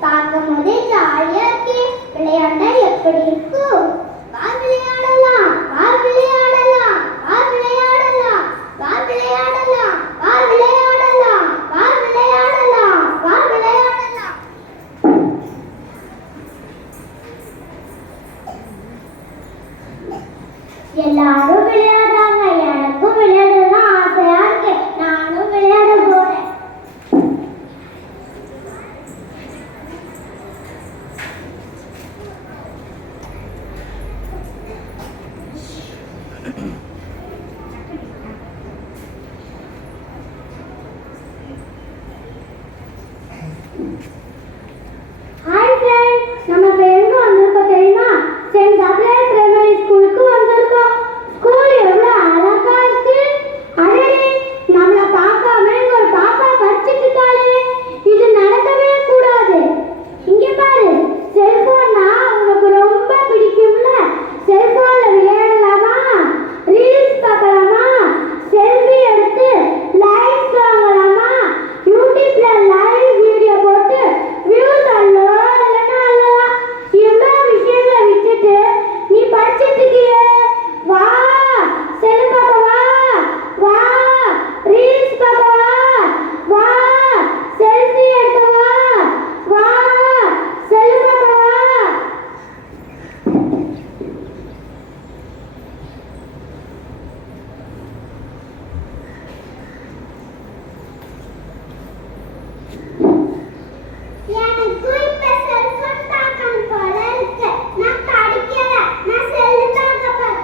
பார்க்கும் போதே ஜாலியா இருக்கே. விளையாண்டா எப்படி இருக்கும்? வா எல்லாரும் விளையாடுறாங்க, எனக்கும் விளையாடணும்னு ஆசையா இருக்கு. நானும் விளையாட போறேன். ஹாய் ஃப்ரெண்ட்ஸ், நம்ம இப்போ எங்க வந்திருக்கோம் தெரியுமா? சென்ட் கபிரியல் பிரைமரி ஸ்கூலுக்கு வந்திருக்கோம். ஸ்கூல் எவ்வளோ அழகா இருக்கு. அடடே, நம்மளை பார்க்காம இங்க ஒரு பாப்பா படிச்சுட்டு இருக்காளே. இது நடக்கவே கூடாது. இங்க பாரு, செல்போன்னா உனக்கு ரொம்ப பிடிக்கும்ல. செல்போன்ல விளையாடலாமா, ரீல்ஸ் பார்க்கலாமா, செல்ஃபி எடுத்து லைக்ஸ் வாங்கலாமா, யூடியூப்ல லைவ் வீடியோ போட்டு வியூஸ் அல்லலாம் அல்லலாம். இவ்வளோ விஷயங்களை விட்டுட்டு நீ படிச்சுட்டு இருக்கியே. வா, செல் பார்க்க வா, வா, ரீல்ஸ் பார்க்க வா, வா, செல்ஃபி எடுக்க வா, வா, செல் பார்க்க வா. எனக்கு இப்ப செல்போன் பார்க்கணும் போல இருக்கு. நான் படிக்கல, நான் செல்லு பார்க்க போறேன்.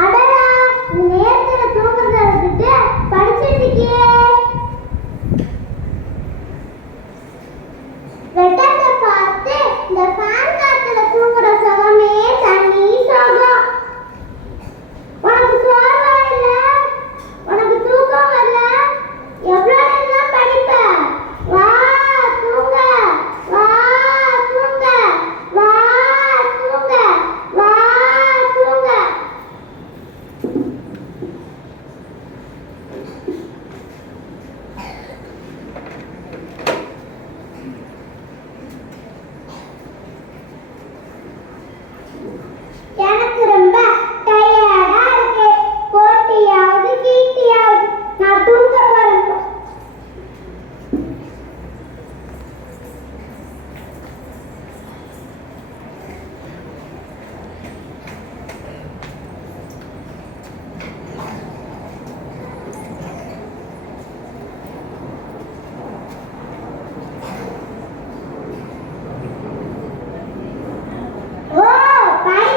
அடடா, நீ நேரத்துல தூங்குறத விட்டுட்டு படிச்சிட்டு இருக்கியே. வெட்டத்தை பார்த்து இந்த ஃபேன் காத்துல தூங்குற சுகமே தனி சுகம். உனக்கு சோர்வா இல்ல, உனக்கு தூக்கம் வரல, எவ்வளவு நேரம் தான் படிப்ப? வா தூங்க, வா தூங்க, வா தூங்க, வா தூங்க. எனக்கு ரொம்ப டயர்டா இருக்கு. போட்டியாவது கீட்டியாவது நான் தூங்க போறேன். ஓ, பை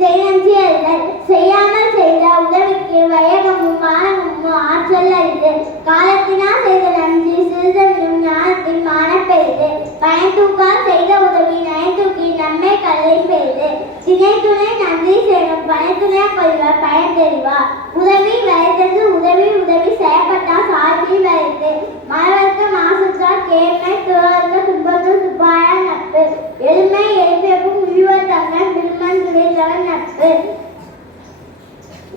செய்நன்றி அறிதல். செய்யாமல் செய்த உதவிக்கு வையகமும் மானமும் ஆற்றல் அரிது. காலத்தினால் செய்த நன்றி சிறிதென்றும் ஞானத்தின் மானப்பெரிது. பயன்தூக்கால் செய்த உதவி நயன்தூக்கி நம்மை கல்லை பெரிது. திணைத்துணை நன்றி செய்யும் பனைத்துணை கொள்வார் பயன் தெரிவார். உதவி வரைத்தது உதவி உதவி செய்யப்பட்டால் சார்பில் வரைத்து. மறவர்க்க மாசுற்றால் கேண்மை துறவர்க்க துன்பத்து துப்பாய நட்பு. எளிமை எழுப்பியப்பும் உய்வர் தங்கள் விருமன் துணைத்தவன் நட்பு.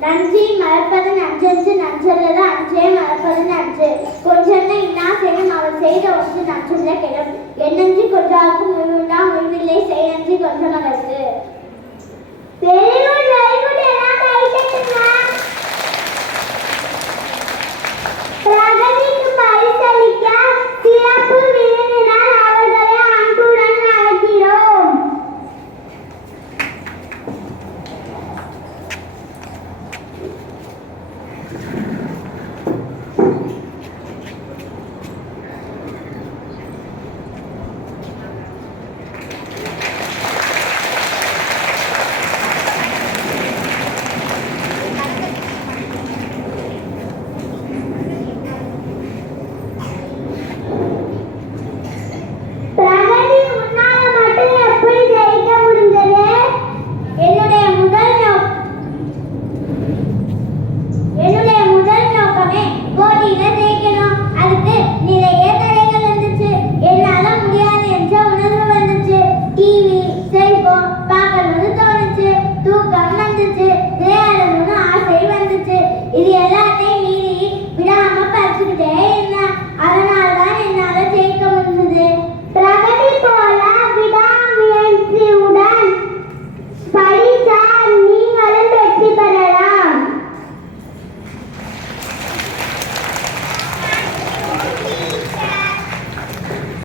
நன்றி மறப்பது நன்றென்று நன்றல்லது அன்றே மறப்பது நன்று. கொஞ்சென்ன இன்னா செய்யும் அவர் செய்த ஒன்று நன்றுள்ள கெடும். எண்ணன்றி கொஞ்சாருக்கும் முடிவுண்டா முடிவில்லை செய் நன்றி கொஞ்ச மகற்கு. Very good very good. எல்லாம் கைத்தட்டுங்க. பிரகதிக்கு பரிசளிக்க சிறப்பு விருந்தினர் அவர்களை அன்புடன் அழைக்கிறோம். அதனால்தான் என்னால ஜெயிக்க முடிஞ்சது. பிரகதி போல விடாமுயற்சி